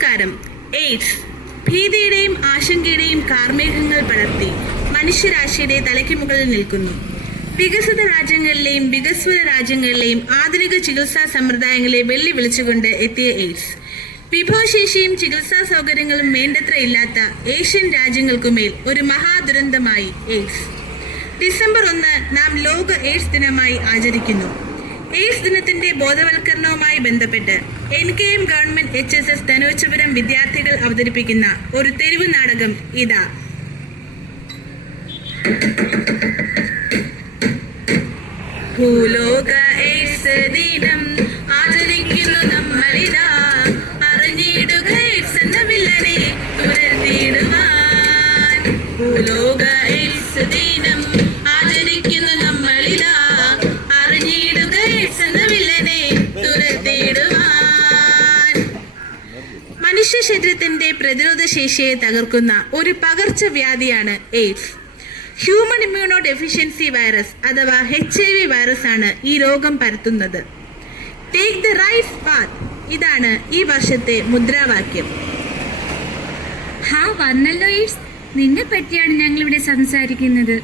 നമസ്കാരം. എയ്ഡ്സ് ഭീതിയുടെയും ആശങ്കയുടെയും കാർമേഘങ്ങൾ പടർത്തി മനുഷ്യരാശിയുടെ തലയ്ക്ക് മുകളിൽ നിൽക്കുന്നു. വികസിത രാജ്യങ്ങളിലെയും വികസ്വര രാജ്യങ്ങളിലെയും ആധുനിക ചികിത്സാ സമ്പ്രദായങ്ങളെ വെല്ലുവിളിച്ചുകൊണ്ട് എത്തിയ എയ്ഡ്സ് വിഭവശേഷിയും ചികിത്സാ സൗകര്യങ്ങളും വേണ്ടത്ര ഇല്ലാത്ത ഏഷ്യൻ രാജ്യങ്ങൾക്കുമേൽ ഒരു മഹാദുരന്തമായി എയ്ഡ്സ്. ഡിസംബർ 1 നാം ലോക എയ്ഡ്സ് ദിനമായി ആചരിക്കുന്നു. എയ്ഡ്സ് ദിനത്തിന്റെ ബോധവൽക്കരണവുമായി ബന്ധപ്പെട്ട് NKM ഗവൺമെന്റ് HSS ധനുവച്ചപുരം വിദ്യാർത്ഥികൾ അവതരിപ്പിക്കുന്ന ഒരു തെരുവ് നാടകം ഇതാ. ഭൂലോക എയ്ഡ്സ് ദിനം ആചരിക്കുന്നു നമ്മളിതാ, അറിഞ്ഞിടുക എയ്ഡ്സ് എന്ന വില്ലനെ തുരത്തിയിടുവാൻ. ഭൂലോക എയ്ഡ്സ് ദിനം ആചരിക്കുന്നു നമ്മളിതാ, അറിഞ്ഞിടുക എയ്ഡ്സ് എന്ന വില്ലനെ തുരത്തിയിടുവാൻ. മനുഷ്യ ശരീരത്തിന്റെ പ്രതിരോധ ശേഷിയെ തകർക്കുന്ന ഒരു പകർച്ചവ്യാധിയാണ് AIDS. Human immunodeficiency virus അഥവാ HIV വൈറസ് ആണ് ഈ രോഗം പരത്തുന്നത്. ടേക്ക് ദ റൈറ്റ് പാത്ത്, ഇതാണ് ഈ വർഷത്തെ മുദ്രാവാക്യം. വന്നല്ലോ എയ്ഡ്സ്, നിന്നെ പറ്റിയാണ് ഞങ്ങൾ ഇവിടെ സംസാരിക്കുന്നത്.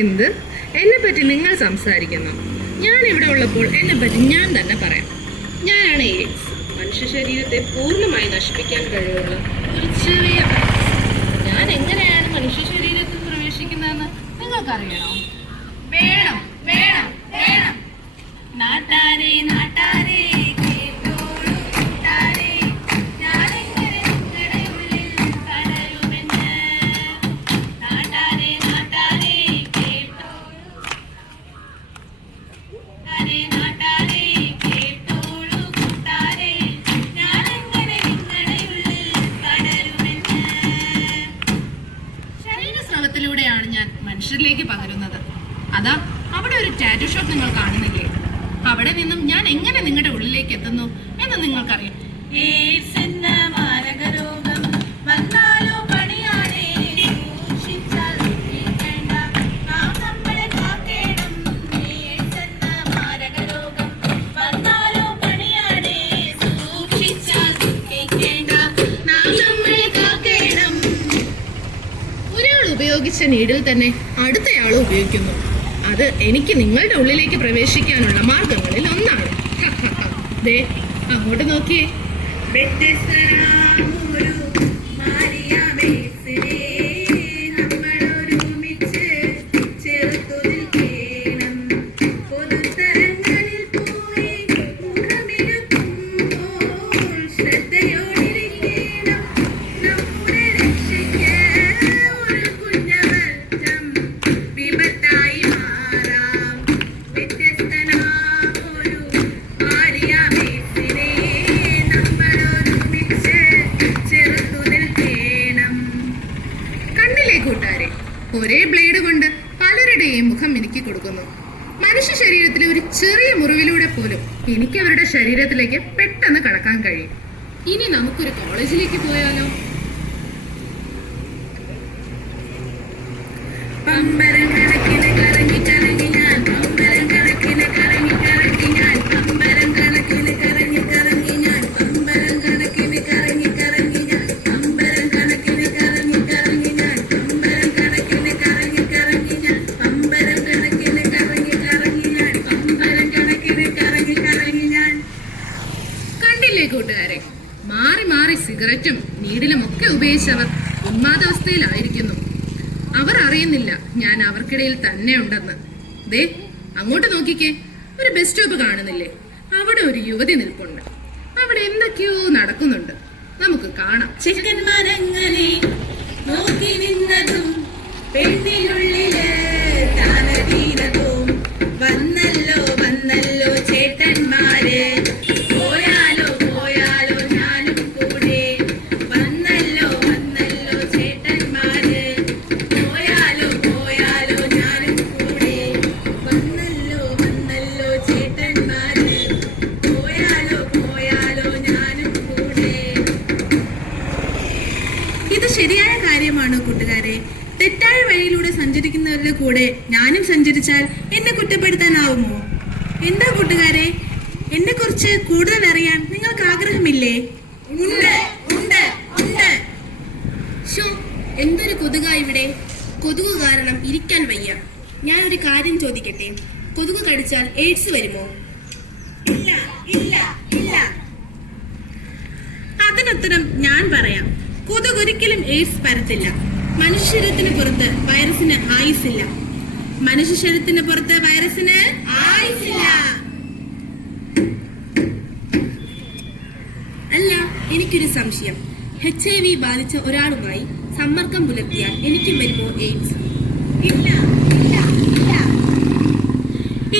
എന്ത്? എന്നെ പറ്റി നിങ്ങൾ സംസാരിക്കുന്നു? ഞാൻ ഇവിടെ ഉള്ളപ്പോൾ എന്നെ പറ്റി ഞാൻ തന്നെ പറയാം. ഞാനാണ് എയ്ഡ്സ്. മനുഷ്യ ശരീരത്തെ പൂർണ്ണമായി നശിപ്പിക്കാൻ കഴിവുള്ള ഒരു ചെറിയ വൈറസ്. ഞാൻ എങ്ങനെയാണ് മനുഷ്യ ശരീരത്തിൽ പ്രവേശിക്കുന്നതെന്ന് നിങ്ങൾക്കറിയണോ? വേണം വേണം വേണം. നാട്ടാരെ നാട്ടാരെ കേട്ടോളൂ കൂട്ടാരെ, ഞാനെങ്ങനെ നിങ്ങളുടെ ഉള്ളിൽ കടരുമെന്ന്. നാട്ടാരെ നാട്ടാരെ കേട്ടോളൂ, നാട്ടാരെ കേട്ടോളൂ കൂട്ടാരെ, ഞാനെങ്ങനെ നിങ്ങളുടെ ഉള്ളിൽ കടരുമെന്ന്. ശരീരസ്രവത്തിലൂടെയാണ് ഞാൻ മനുഷ്യരിലേക്ക് പകരുന്നത്. അതാ അവിടെ ഒരു ടാറ്റു ഷോപ്പ് നിങ്ങൾ കാണുന്നില്ലേ? അവിടെ നിന്നും ഞാൻ എങ്ങനെ നിങ്ങളുടെ ഉള്ളിലേക്ക് എത്തുന്നു എന്ന് നിങ്ങൾക്കറിയാം. എയ്ഡ്സ് എന്ന മാരകരോഗം വന്നാലോ പണിയാനേ, സൂക്ഷിച്ചാൽ സൂക്ഷിക്കേണ്ട, നാം നമ്മളെ കാക്കേണം. എയ്ഡ്സ് എന്ന മാരകരോഗം വന്നാലോ പണിയാനേ, സൂക്ഷിച്ചാൽ സൂക്ഷിക്കേണ്ട, നാം നമ്മളെ കാക്കേണം. ഒരാൾ ഉപയോഗിച്ച നീഡിൽ തന്നെ അടുത്തയാൾ ഉപയോഗിക്കുന്നു. അത് എനിക്ക് നിങ്ങളുടെ ഉള്ളിലേക്ക് പ്രവേശിക്കാനുള്ള മാർഗങ്ങളിൽ ഒന്നാണ്. ദേ അങ്ങോട്ട് നോക്കിയേ. വ്യത്യസ്തരാമൊരു മാരിയാമേസിനെ നമ്മളൊരുമിച്ച് ചേർത്തു നിൽക്കണം. പൊതുതരങ്ങളിൽ പോയി മുഖമിരുക്കുമ്പോൾ ശ്രദ്ധയോടിരിക്കണം. നമ്മുടെ രക്ഷയ്ക്ക് ഒരു കുഞ്ഞവറ്റം വിപത്തായി മാറാം. വ്യത്യസ്തനാമൊരു മാരിയാമേസിനെ നമ്മളൊരുമിച്ച് ചേർത്തു നിൽക്കണം. കണ്ടില്ലേ കൂട്ടുകാരെ, ഒരേ ബ്ലേഡ് കൊണ്ട് പലരുടെയും മുഖം മിനുക്കി കൊടുക്കുന്നു. മനുഷ്യ ശരീരത്തിലെ ഒരു ചെറിയ മുറിവിലൂടെ പോലും എനിക്ക് അവരുടെ ശരീരത്തിലേക്ക് പെട്ടെന്ന് കടക്കാൻ കഴിയും. ഇനി നമുക്കൊരു കോളേജിലേക്ക് പോയാലോ? പമ്പരം കണക്കിന് കറങ്ങി കറങ്ങി ഞാൻ, പമ്പരം കണക്കിന് കറങ്ങി കറങ്ങി ഞാൻ, പമ്പരം കണക്കിന് കറങ്ങി കറങ്ങി ഞാൻ, പമ്പരം കണക്കിന് കറങ്ങി കറങ്ങി ഞാൻ, പമ്പരം കണക്കിന് കറങ്ങി കറങ്ങി ഞാൻ, പമ്പരം കണക്കിന് കറങ്ങി കറങ്ങി ഞാൻ, പമ്പരം കണക്കിന് കറങ്ങി കറങ്ങി ഞാൻ, പമ്പരം കണക്കിന് കറങ്ങി കറങ്ങി ഞാൻ. കണ്ടില്ലേ കൂട്ടുകാരെ, മാറി മാറി സിഗരറ്റും നീഡിലും ഒക്കെ ഉപയോഗിച്ചവർ ഉന്മാദാവസ്ഥയിലായിരിക്കുന്നു. അവർ അറിയുന്നില്ല ഞാൻ അവർക്കിടയിൽ തന്നെ ഉണ്ടെന്ന്. ദേ അങ്ങോട്ട് നോക്കിക്കേ, ഒരു ബസ് സ്റ്റോപ്പ് കാണുന്നില്ലേ? അവിടെ ഒരു യുവതി നിൽപ്പുണ്ട്. അവിടെ എന്തൊക്കെയോ നടക്കുന്നുണ്ട്. നമുക്ക് കാണാം. ചെക്കന്മാരങ്ങനെ നോക്കി നിന്നതും പെണ്ണിനുള്ളില് താനതീനതും, വന്നല്ലോ വന്നല്ലോ ചേട്ടന്മാര്, പോയാലോ പോയാലോ ഞാനും കൂടെ. വന്നല്ലോ വന്നല്ലോ ചേട്ടന്മാര്, പോയാലോ പോയാലോ ഞാനും കൂടെ. വന്നല്ലോ വന്നല്ലോ ചേട്ടന്മാര്, പോയാലോ പോയാലോ ഞാനും കൂടെ. ഇത് ശരിയായ കാര്യമാണോ കൂട്ടുകാരെ? തെറ്റായ വഴിയിലൂടെ സഞ്ചരിക്കുന്നവരുടെ കൂടെ ഞാനും സഞ്ചരിച്ചാൽ എന്നെ കുറ്റപ്പെടുത്താനാവുമോ? എന്താ കൂട്ടുകാരെ, എന്നെ കുറിച്ച് കൂടുതൽ അറിയാൻ നിങ്ങൾക്ക് ആഗ്രഹമില്ലേ? ഉണ്ട് ഉണ്ട്. കാരണം ഇരിക്കാൻ വയ്യ. ഞാനൊരു കാര്യം ചോദിക്കട്ടെ, കൊതുക് കടിച്ചാൽ എയ്ഡ്സ് വരുമോ? ഇല്ല ഇല്ല ഇല്ല. അതിനുത്തരം ഞാൻ പറയാം. കൊതുകൊരിക്കലും എയ്ഡ്സ് പരത്തില്ല. മനുഷ്യ ശരീരത്തിന് പുറത്ത് വൈറസിന് ആയുസില്ല. മനുഷ്യ ശരീരത്തിന് പുറത്ത് വൈറസിന് ആയുസില്ല. അല്ല, എനിക്കൊരു സംശയം. HIV ബാധിച്ച ഒരാളുമായി സമ്പർക്കം പുലർത്തിയാൽ എനിക്കും വരുമോ എയ്ഡ്സ്? ഇല്ല ഇല്ല ഇല്ല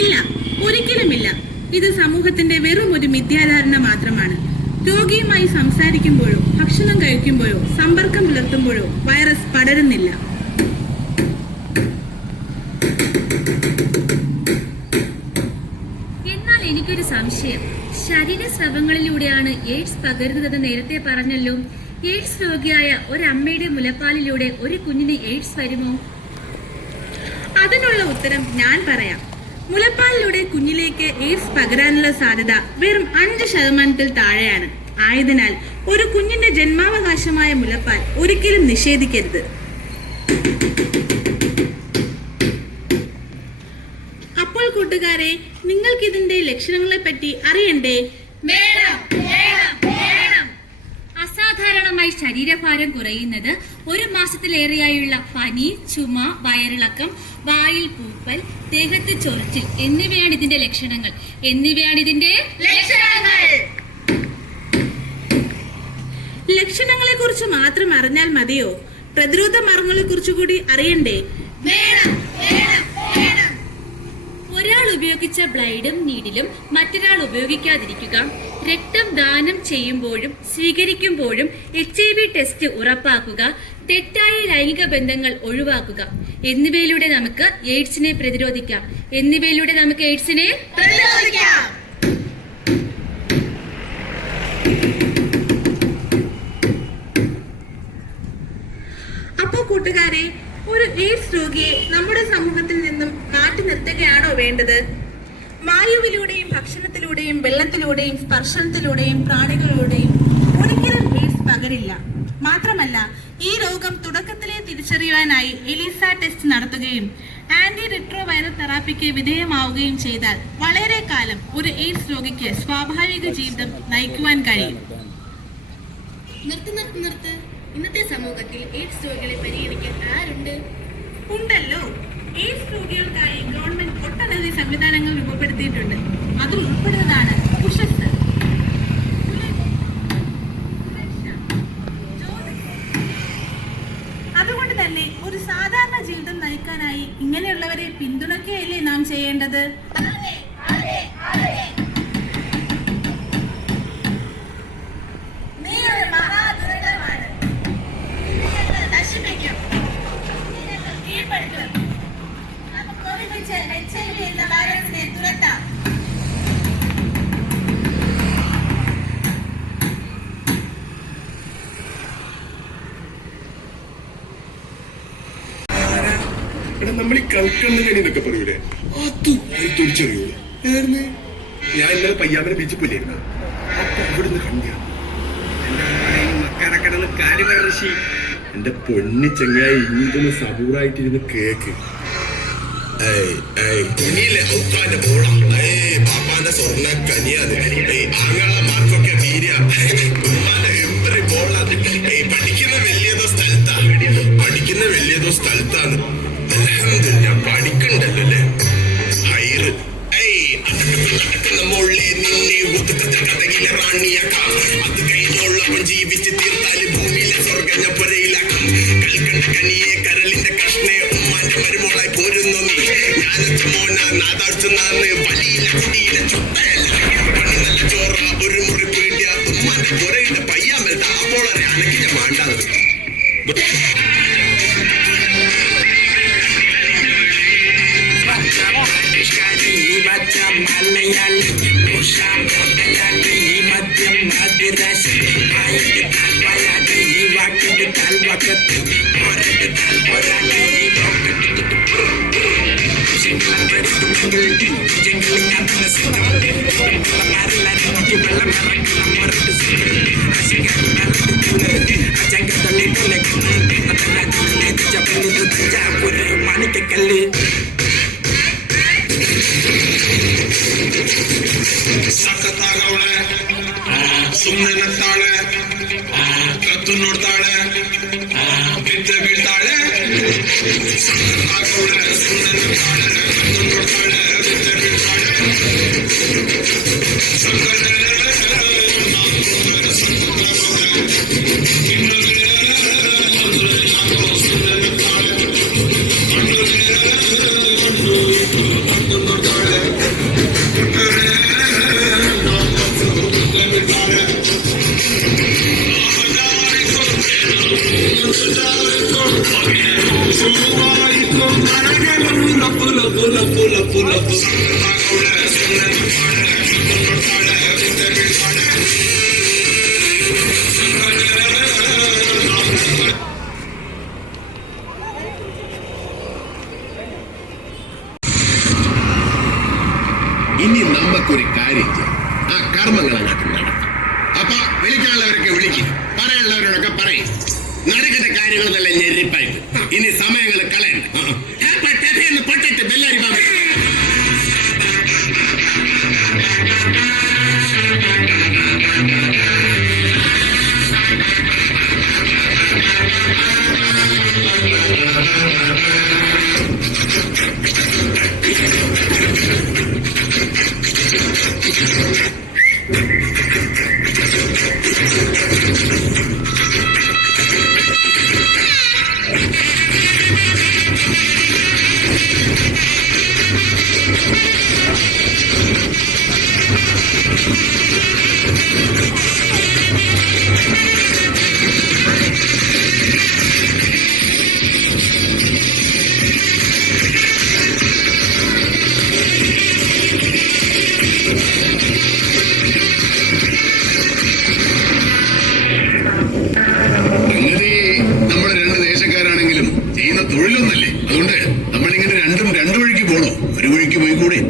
ഇല്ല, ഒരിക്കലുമില്ല. ഇത് സമൂഹത്തിന്റെ വെറും ഒരു മിഥ്യാധാരണ മാത്രമാണ്. രോഗിയുമായി സംസാരിക്കുമ്പോഴോ ഭക്ഷണം കഴിക്കുമ്പോഴോ സമ്പർക്കം പുലർത്തുമ്പോഴോ വൈറസ് പടരുന്നില്ല. എന്നാൽ എനിക്കൊരു സംശയം. ശരീരസ്രവങ്ങളിലൂടെയാണ് എയ്ഡ്സ് പകരുന്നതെന്ന് നേരത്തെ പറഞ്ഞല്ലോ. എയ്ഡ്സ് രോഗിയായ ഒരമ്മയുടെ മുലപ്പാലിലൂടെ ഒരു കുഞ്ഞിന് എയ്ഡ്സ് വരുമോ? അതിനുള്ള ഉത്തരം ഞാൻ പറയാം. മുലപ്പാലിലൂടെ കുഞ്ഞിലേക്ക് എയ്ഡ്സ് പകരാനുള്ള സാധ്യത വെറും 5% താഴെയാണ്. ആയതിനാൽ ഒരു കുഞ്ഞിന്റെ ജന്മാവകാശമായ മുലപ്പാൽ ഒരിക്കലും നിഷേധിക്കരുത്. അപ്പോൾ കൂട്ടുകാരെ, നിങ്ങൾക്ക് ഇതിന്റെ ലക്ഷണങ്ങളെ പറ്റി അറിയണ്ടേ? അസാധാരണമായി ശരീരഭാരം കുറയുന്നത്, 1 മാസത്തിലേറെയായുള്ള പനി, ചുമ, വയറിളക്കം, വായിൽ പൂപ്പൽ, ദേഹത്ത് ചൊറിച്ചിൽ എന്നിവയാണ് ഇതിന്റെ ലക്ഷണങ്ങൾ. ലക്ഷണങ്ങളെ കുറിച്ച് മാത്രം അറിഞ്ഞാൽ മതിയോ? പ്രതിരോധ മാർഗങ്ങളെ കുറിച്ച് കൂടി അറിയണ്ടേ? ഒരാൾ ഉപയോഗിച്ച ബ്ലേഡും നീഡിലും മറ്റൊരാൾ ഉപയോഗിക്കാതിരിക്കുക. രക്തം ദാനം ചെയ്യുമ്പോഴും സ്വീകരിക്കുമ്പോഴും HIV ടെസ്റ്റ് ഉറപ്പാക്കുക. തെറ്റായ ലൈംഗിക ബന്ധങ്ങൾ ഒഴിവാക്കുക. എന്നിവയിലൂടെ നമുക്ക് എയ്ഡ്സിനെ പ്രതിരോധിക്കാം. അപ്പോ കൂട്ടുകാരെ, ഒരു എയ്ഡ്സ് രോഗിയെ നമ്മുടെ സമൂഹത്തിൽ നിന്നും മാറ്റി നിർത്തുകയാണോ വേണ്ടത്? വായുവിലൂടെയും ഭക്ഷണത്തിലൂടെയും വെള്ളത്തിലൂടെയും സ്പർശനത്തിലൂടെയും പ്രാണികളിലൂടെയും ഒരിക്കലും എയ്ഡ്സ് പകരില്ല. മാത്രമല്ല, ഈ രോഗം തുടക്കത്തിലെ തിരിച്ചറിയുവാനായി എലിസ ടെസ്റ്റ് നടത്തുകയും ആന്റി റിട്രോവൈറൽ തെറാപ്പിക്ക് വിധേയമാവുകയും ചെയ്താൽ വളരെ കാലം ഒരു എയ്ഡ്സ് രോഗിക്ക് സ്വാഭാവിക ജീവിതം നയിക്കുവാൻ കഴിയും. നിർത്ത്. ഇന്നത്തെ സമൂഹത്തിൽ എയ്ഡ്സ് രോഗികളെ പരിഗണിക്കാൻ ആരുണ്ട്? ഉണ്ടല്ലോ. എയ്ഡ്സ് രോഗികൾക്കായി ഗവൺമെന്റ് ഒട്ടനവധി സംവിധാനങ്ങൾ രൂപപ്പെടുത്തിയിട്ടുണ്ട്. അതിൽ ഉൾപ്പെടുന്നതാണ് ഉഷസ്. അതുകൊണ്ട് തന്നെ ഒരു സാധാരണ ജീവിതം നയിക്കാനായി ഇങ്ങനെയുള്ളവരെ പിന്തുണയ്ക്കുകയല്ലേ നാം ചെയ്യേണ്ടത്? നമ്മൾ ഈ കൽക്കണ്ണ് കണി എന്നൊക്കെ പറയൂലേ, അത് തിരിച്ചറിയൂല. ഞാൻ ഇന്നലെ പയ്യാമനെ ബീച്ചിൽ പോയില്ലായിരുന്നു. അപ്പൊ അവിടുന്ന് കണ്ടിയാണ് എന്റെ പൊന്നി ചങ്ങായി. ഇതൊന്ന് സബൂറായിട്ടിരുന്ന് കേക്ക്. സ്വർണ്ണ കനിയാത് ആങ്ങളമാർക്കൊക്കെ തീര പഠിക്കുന്ന വലിയതോ സ്ഥലത്താണ്. ഞാൻ പഠിക്കണ്ടല്ലോ അല്ലേ. ഹൈറ് നടക്കുന്ന മോളെ നിന്നെ ഒതുക്കത്തിലെ റാണിയാക്കാം. അത് കഴിഞ്ഞുള്ളവൻ ജീവിച്ച് തീർത്താല് ഭൂമിയിലെ സ്വർഗ പുരയിലാക്കാം. കൽക്കണ്ട കനിയെ കരളിന്റെ കഷ്ണെ ഉമ്മാന്റെ മരുമോളായി പോരുന്നു നീ. ഞാനൊച്ച മോന നാദാഴ്ചന്നാന്ന് വലിയിലെ കുടിയിലെ ചുട്ടയല്ല. പണി നല്ല ചോറ ഒരു മുറി പീടിയ ഉമ്മാന്റെ പുരയുടെ പയ്യാമൽ താപ്പോളരെ അനക്കിഞ്ഞ മാണ്ടാണ്. I ಸುಮ್ಮನೆ ನಗ್ತಾಳೆ, ಕತ್ತು ನೋಡ್ತಾಳೆ, ಬಿದ್ದು ಬೀಳ್ತಾಳೆ. ಸಂಕನಾಗೋಳೆ, ಸುಮ್ಮನೆ ನಗ್ತಾಳೆ, ಕತ್ತು ನೋಡ್ತಾಳೆ, ಬಿದ್ದು ಬೀಳ್ತಾಳೆ. ഇനി നമുക്കൊരു കാര്യം ചെയ്യാം, ആ കർമ്മങ്ങൾ അങ്ങോട്ട് നടത്താം. അപ്പൊ വിളിക്കാനുള്ളവരൊക്കെ വിളിക്കും, പറയാനുള്ളവരോടൊക്കെ പറയും. നടക്കുന്ന കാര്യങ്ങൾ നല്ല ഞെരിപ്പായിട്ട്. ഇനി സമയങ്ങൾ കളയണ്ട. പൊട്ടിട്ട് ബെല്ലടിപ്പാൻ തൊഴിലൊന്നല്ലേ. അതുകൊണ്ട് നമ്മളിങ്ങനെ രണ്ടു വഴിക്ക് പോണോ? ഒരു വഴിക്ക് പോയി കൂടെ.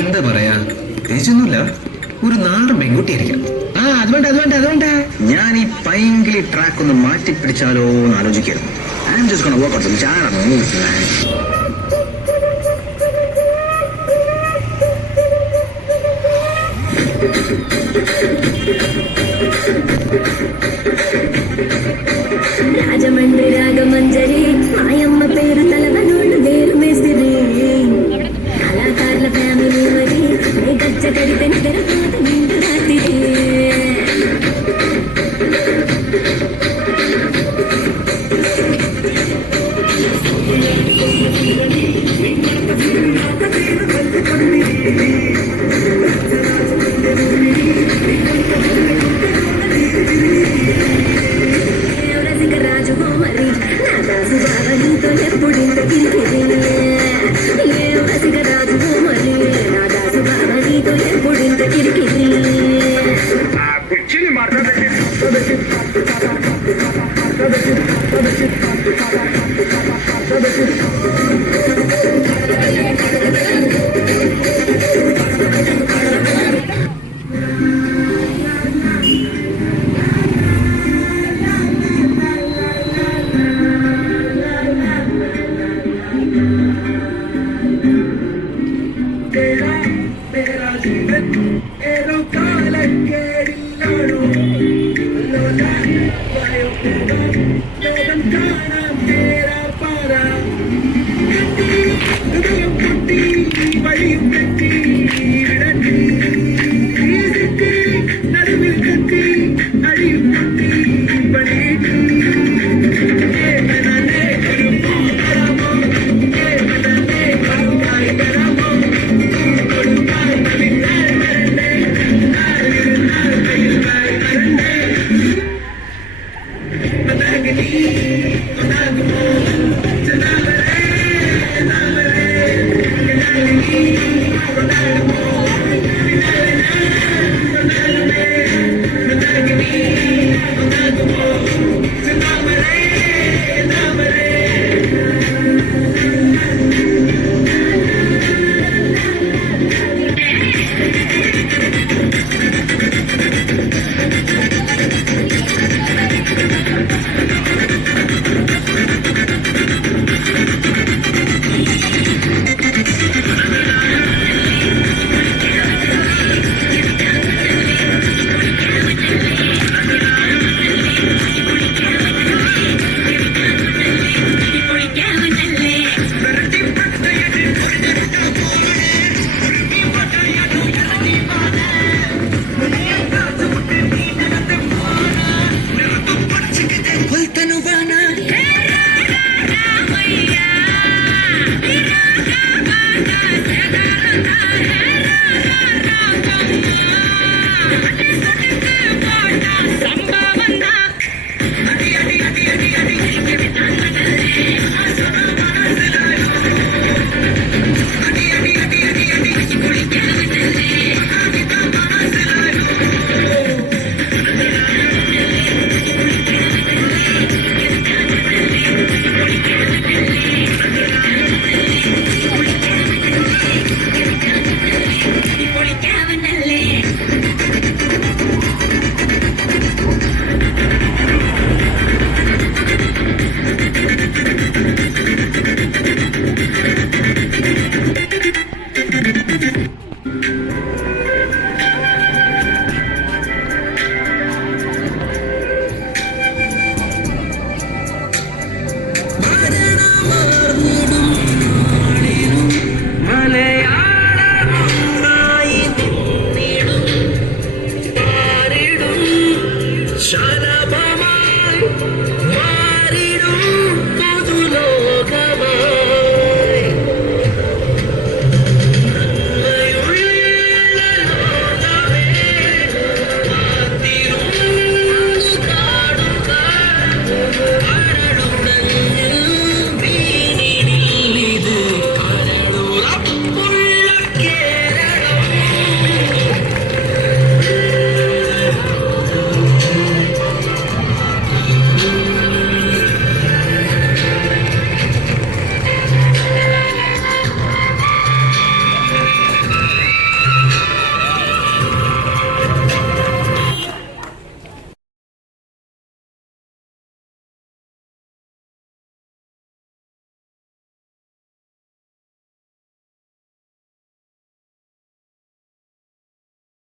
എന്താ പറയാ, പ്രത്യേകിച്ചൊന്നുമില്ല, ഒരു നാടൻ പെൺകുട്ടിയായിരിക്കാം. അതുകൊണ്ട് ഞാൻ ഈ പൈങ്കിളി ട്രാക്ക് ഒന്ന് മാറ്റി പിടിച്ചാലോ എന്ന് ആലോചിക്കായിരുന്നു. I'm just gonna work out some Jara moves, man. Rajahmundry Ragamanjari మాయమ్మ పేరు తలవనోళ్ళు వేరు మేస్తిరి కళాకారుల ఫ్యామిలీ మరి గజ్జ కడితే నిద్రపోత నిండు రాత్రి రాజు మరి నా దాసు బావ నీతో ఎప్పుడింత కిరికిరి రసిక రాజు మరి నా దాసు బావ నీతో ఎప్పుడింత కిరికిరి വഴിയും